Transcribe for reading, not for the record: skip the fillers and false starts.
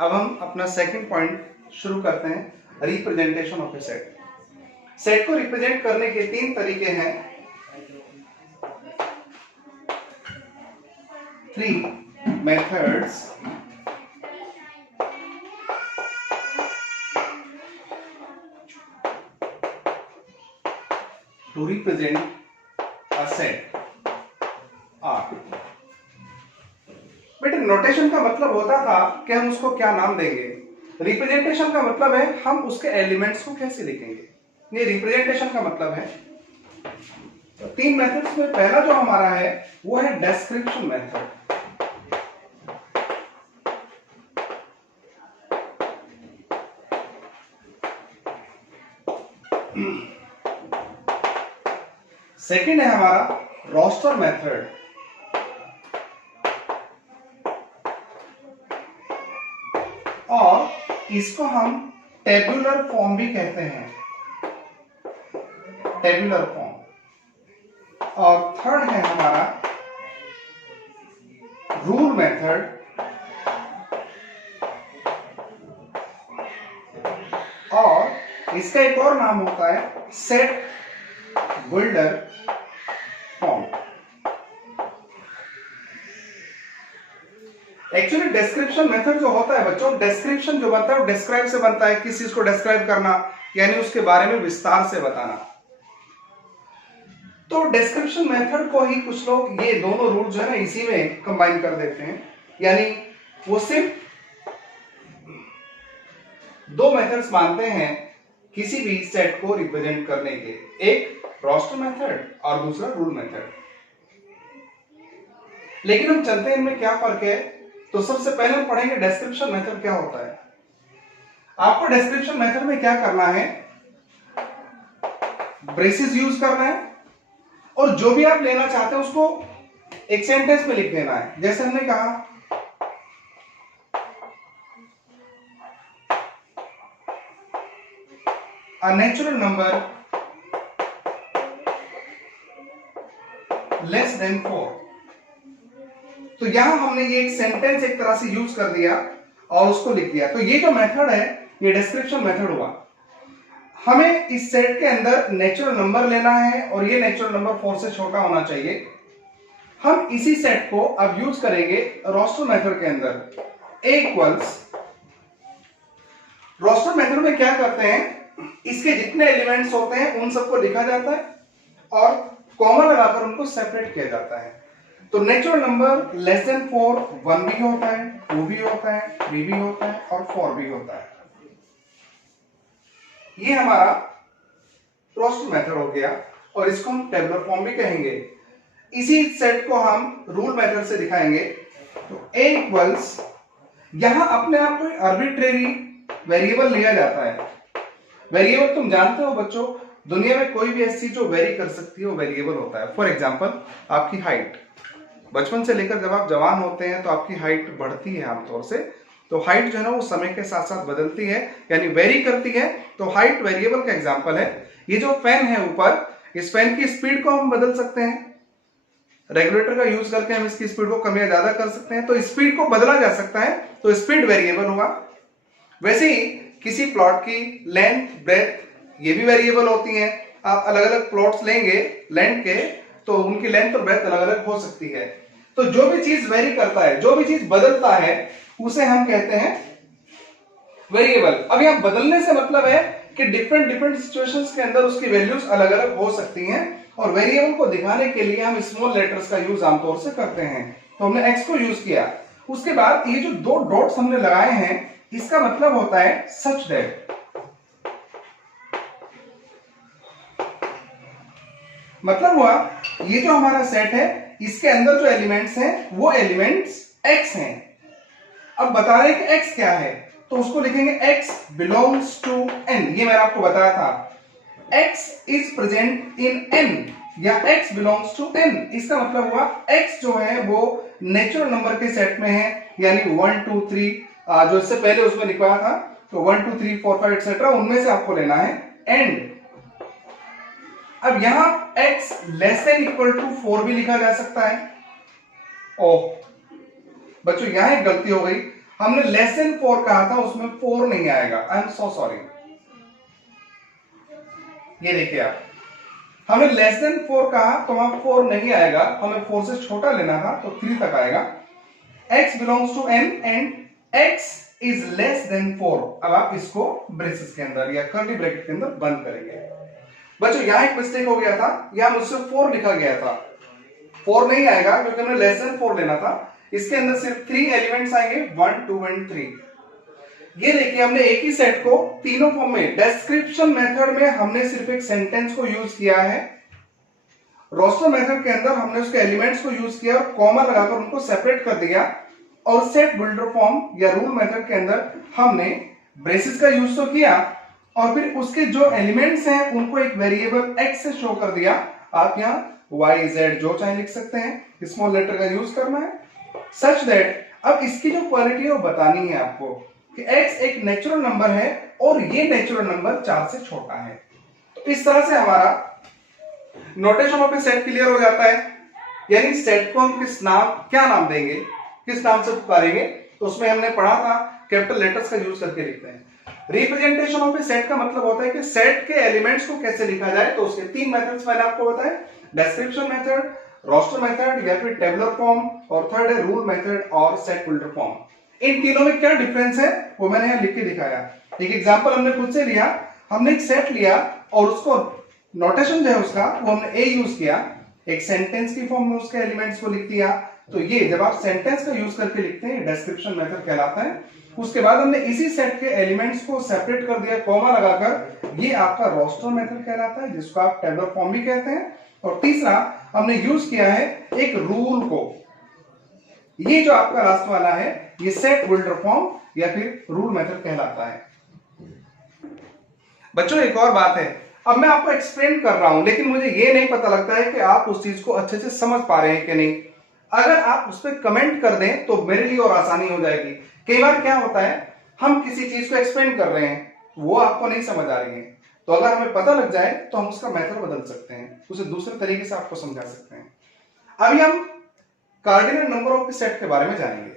अब हम अपना सेकंड पॉइंट शुरू करते हैं, representation of a set. Set को रिप्रेजेंट करने के तीन तरीके हैं, three methods to represent a set are. बेटे नोटेशन का मतलब होता था कि हम उसको क्या नाम देंगे, रिप्रेजेंटेशन का मतलब है हम उसके एलिमेंट्स को कैसे लिखेंगे, ये रिप्रेजेंटेशन का मतलब है। तो तीन मेथड्स में पहला जो हमारा है वो है डिस्क्रिप्शन मेथड। सेकंड है हमारा रोस्टर मेथड। और इसको हम टेबुलर फॉर्म भी कहते हैं, टेबुलर फॉर्म। और थर्ड है हमारा रूल मेथड। और इसका एक और नाम होता है set builder form. Actually description method जो होता है बच्चों, डिस्क्रिप्शन जो बनता है वो डिस्क्राइब से बनता है, किसी चीज को डिस्क्राइब करना यानी उसके बारे में विस्तार से बताना। तो डिस्क्रिप्शन मेथड को ही कुछ लोग ये दोनों रूल जो है ना इसी में कंबाइन कर देते हैं, यानी वो सिर्फ दो मेथड्स मानते हैं किसी भी सेट को रिप्रेजेंट करने के, एक रोस्टर मेथड और दूसरा रूल मेथड। लेकिन हम चलते हैं इनमें क्या फर्क है। तो सबसे पहले हम पढ़ेंगे डिस्क्रिप्शन मेथड क्या होता है। आपको डिस्क्रिप्शन मेथड में क्या करना है, ब्रेसेस यूज करना है और जो भी आप लेना चाहते हैं उसको एक सेंटेंस में लिख देना है। जैसे हमने कहा a natural number less than 4। तो यहां हमने ये एक सेंटेंस एक तरह से यूज कर दिया और उसको लिख दिया। तो ये जो मेथड है ये डिस्क्रिप्शन मेथड हुआ। हमें इस सेट के अंदर नेचुरल नंबर लेना है और ये नेचुरल नंबर 4 से छोटा होना चाहिए। हम इसी सेट को अब यूज करेंगे रोस्टर मेथड के अंदर। A इक्वल्स, रोस्टर मेथड में क्या करते हैं, इसके जितने एलिमेंट्स होते हैं उन सबको लिखा जाता है और कॉमा लगाकर उनको सेपरेट किया जाता है। तो नेचुरल नंबर लेस देन 4 1 भी होता है, 2 भी होता है, 3 भी होता है और 4 भी होता है। ये हमारा रोस्टर मेथड हो गया और इसको हम टेबुलर फॉर्म भी कहेंगे। इसी सेट को हम रूल मेथड से दिखाएंगे। तो A इक्वल्स, यहां अपने आप कोई आर्बिट्रेरी वेरिएबल लिया जाता है। वेरिएबल तुम जानते हो बच्चों, दुनिया में कोई भी ऐसी चीज जो वेरी कर सकती है वो वेरिएबल होता है। फॉर एग्जांपल आपकी हाइट, बचपन से लेकर जब आप जवान होते हैं तो आपकी हाइट बढ़ती है आमतौर से। तो हाइट जो है ना वो समय के साथ साथ बदलती है यानी वेरी करती है। तो हाइट वेरिएबल का एग्जांपल है। ये जो फैन है ऊपर, इस फैन की स्पीड को हम बदल सकते हैं, रेगुलेटर का यूज करके हम इसकी स्पीड को कम या ज्यादा कर सकते हैं। तो स्पीड को बदला जा सकता है, तो स्पीड वेरिएबल हुआ। वैसे ही किसी प्लॉट की लेंथ ब्रेथ ये भी वेरिएबल होती हैं। आप अलग अलग प्लॉट्स लेंगे लेंथ के तो उनकी लेंथ और ब्रेथ अलग अलग हो सकती है। तो जो भी चीज वेरी करता है, जो भी चीज बदलता है उसे हम कहते हैं वेरिएबल। अब यहां बदलने से मतलब है कि डिफरेंट डिफरेंट सिचुएशंस के अंदर उसकी वैल्यूज अलग अलग हो सकती हैं और वेरिएबल को दिखाने के लिए हम स्मॉल लेटर्स का यूज आमतौर से करते हैं। तो हमने एक्स को यूज किया, उसके बाद ये जो दो डॉट्स हमने लगाए हैं इसका मतलब होता है सच दैट। मतलब हुआ ये जो हमारा सेट है इसके अंदर जो एलिमेंट्स हैं वो एलिमेंट्स x हैं। अब बता रहे हैं कि x क्या है, तो उसको लिखेंगे x बिलोंग्स टू n। ये मैंने आपको बताया था, x is present in n या x बिलोंग्स टू n। इसका मतलब हुआ x जो है वो नेचुरल नंबर के सेट में है, यानी 1 2 3 जो इससे पहले उसमें लिखवाया था। तो 1 2 3 4 5 एक्सेट्रा उनमें से आपको लेना है एंड। अब यहां x less than equal to 4 भी लिखा जा सकता है। ओह बच्चों यहां एक गलती हो गई, हमने लेस देन 4 कहा था, उसमें 4 नहीं आएगा, आई एम सो सॉरी। ये देखिए आप, हमने लेस देन 4 कहा तो वहां 4 नहीं आएगा, हमें 4 से छोटा लेना था तो 3 तक आएगा। x belongs to n and x is less than 4। अब आप इसको ब्रेसेस के अंदर या कर्ली ब्रैकेट के अंदर बंद करेंगे। बच्चों यहां एक मिस्टेक हो गया था, यहां मुझसे 4 लिखा गया था, 4 नहीं आएगा क्योंकि हमने लेस देन 4 लेना था। इसके अंदर सिर्फ 3 एलिमेंट्स आएंगे, 1 2 एंड 3। ये देखिए हमने एक ही सेट को तीनों फॉर्म में, डिस्क्रिप्शन मेथड में हमने सिर्फ एक सेंटेंस को यूज किया है, रोस्टर मेथड के अंदर हमने उसके एलिमेंट्स को यूज किया और कॉमा लगाकर उनको सेपरेट कर दिया, और सेट बिल्डर फॉर्म या रूल मेथड के अंदर हमने ब्रेसेस का यूज तो किया और फिर उसके जो एलिमेंट्स हैं उनको एक वेरिएबल x से शो कर दिया। आप यहाँ y z जो चाहे लिख सकते हैं, स्मॉल लेटर का यूज करना है सच दैट अब इसकी जो क्वालिटी है वो बतानी है आपको कि x एक नेचुरल नंबर है और ये नेचुरल नंबर 4 से छोटा है। तो इस तरह से हमारा notation of a set clear हो जाता है, यानी सेट को हम क्या नाम देंगे, किस नाम से पुकारेंगे। तो उसमें हमने पढ़ा था कैपिटल लेटर्स का यूज करके लिखते हैं। रिप्रेजेंटेशन ऑफ ए सेट का मतलब होता है कि सेट के एलिमेंट्स को कैसे लिखा जाए। तो उसके 3 मेथड्स मैंने आपको बताए, डिस्क्रिप्शन मेथड, रोस्टर मेथड या फिर टेबुलर फॉर्म, और थर्ड है रूल मेथड और सेट बिल्डर फॉर्म। इन तीनों में क्या डिफरेंस है वो मैंने यहाँ लिख के दिखाया। एक एग्जांपल हमने खुद से लिया, हमने एक सेट लिया और उसको नोटेशन जो है उसका वो हमने ए यूज किया, एक सेंटेंस की फॉर्म में उसके एलिमेंट्स को लिख दिया। तो ये जब आप सेंटेंस का यूज करके लिखते हैं डिस्क्रिप्शन मेथड कहलाता है। उसके बाद हमने इसी सेट के एलिमेंट्स को सेपरेट कर दिया कॉमा लगाकर, ये आपका रोस्टर मेथड कहलाता है जिसको आप टेबुलर फॉर्म भी कहते हैं। और तीसरा हमने यूज किया है एक रूल को, ये जो आपका लास्ट वाला है ये सेट बिल्डर फॉर्म या फिर रूल मेथड कहलाता है। बच्चों एक और बात है, अब मैं आपको एक्सप्लेन कर रहा हूं लेकिन मुझे ये नहीं पता लगता है कि आप उस चीज को अच्छे से समझ पा रहे हैं कि नहीं। अगर आप उस पर कमेंट कर दें तो मेरे लिए और आसानी हो जाएगी। कई बार क्या होता है हम किसी चीज को एक्सप्लेन कर रहे हैं, वो आपको नहीं समझ आ रही है, तो अगर हमें पता लग जाए तो हम उसका मेथड बदल सकते हैं, उसे दूसरे तरीके से आपको समझा सकते हैं। अभी हम cardinal number of the set के बारे में जानेंगे।